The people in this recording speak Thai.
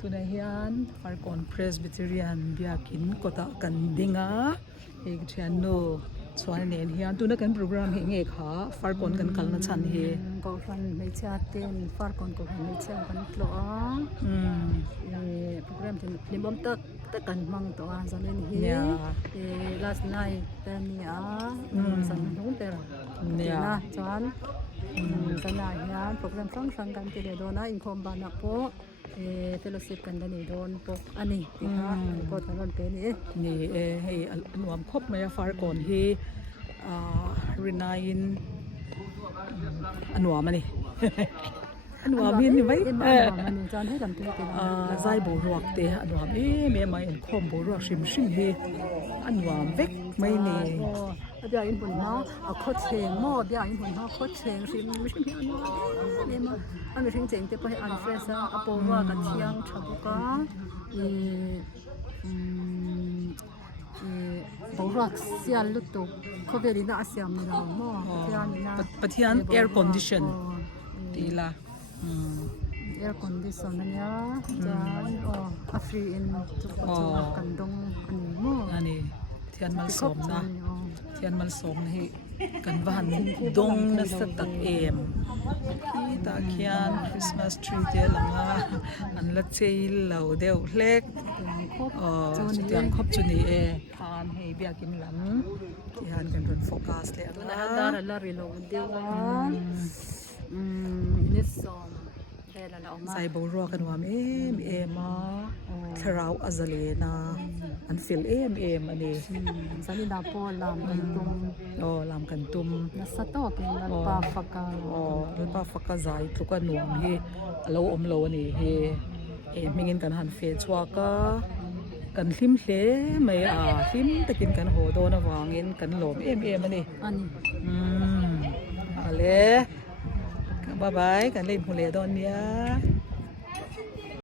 tuna hian Farkon Presbyterian biakin kota kan dinga ek thianno chuan nen hian tuna kan program he nge kha Farkon kan kalna chan he ko fan mai cha ten Farkon ko mai cha kan tlo a program tin limbom ta kan mang to a zalen hi last night ten ya san hung te ra na chuan sana hian program sang kan te le do na in khom ba na po fellowship kan da ni don pok ani ti ha ko tharon pe ni he nuam khop mai Farkon hi rinain anuam ani anuam ni maiมันจอนให้ลำตัวเป็น zai bo ruak te anuam me mai en khom bo ruak shim hi anuam vek mai ni เดี๋ยวอินปุ่นเนาะเอาโคเชงหม้อเดี๋ยวอินปุ่นเนาะโคเชงสิไม่ใช่พี่อันนี้เนี่ยมาอันไม่ถึงเจ๋งแต่ไปอันเฟซอะโปว่ากันเที่ยงชาวบุกะบอกว่าเสียลุตุเขาเวลีน่าเสียมีเราหม้อเที่ยงนี่นะ ปะเทียน air condition ตีละair condition เนี่ยจะอัฟรีอินทุกคนกันดงอันนี้หม้อ อันนี้เทียนมันสมนะเทียนมันสมให้กันวันดงนะสตักเอมที่ตาเคียนคริสต์มาสทรีเดลังอันละเจลเหล่าเดียวเล็กจุดยังครบจุนี้ทานให้เบียกินหลังที่ทานกันเป็นโฟกัสเลยนะ ดาราลาริโลเดียวนิสซอมใส่บัวรัวกันว่ามาทราวอัซเลนะอันฟิลอันนี้สันนิดาโปลามกันตุมลามกันตุมนัสโตเป็นลัลปาฟักาลัลปาฟักาใจทุกอันหน่วงเฮโลอมโลนี่เฮมิงินกันหันเฟชวาก็กันทิมเฮไม่ทิมตะกินกันโหโดนวางเงินกันหลอมอันนี้อะไรบ๊ายบายกันเล่นหุ่นเล่ดอนเนี้ย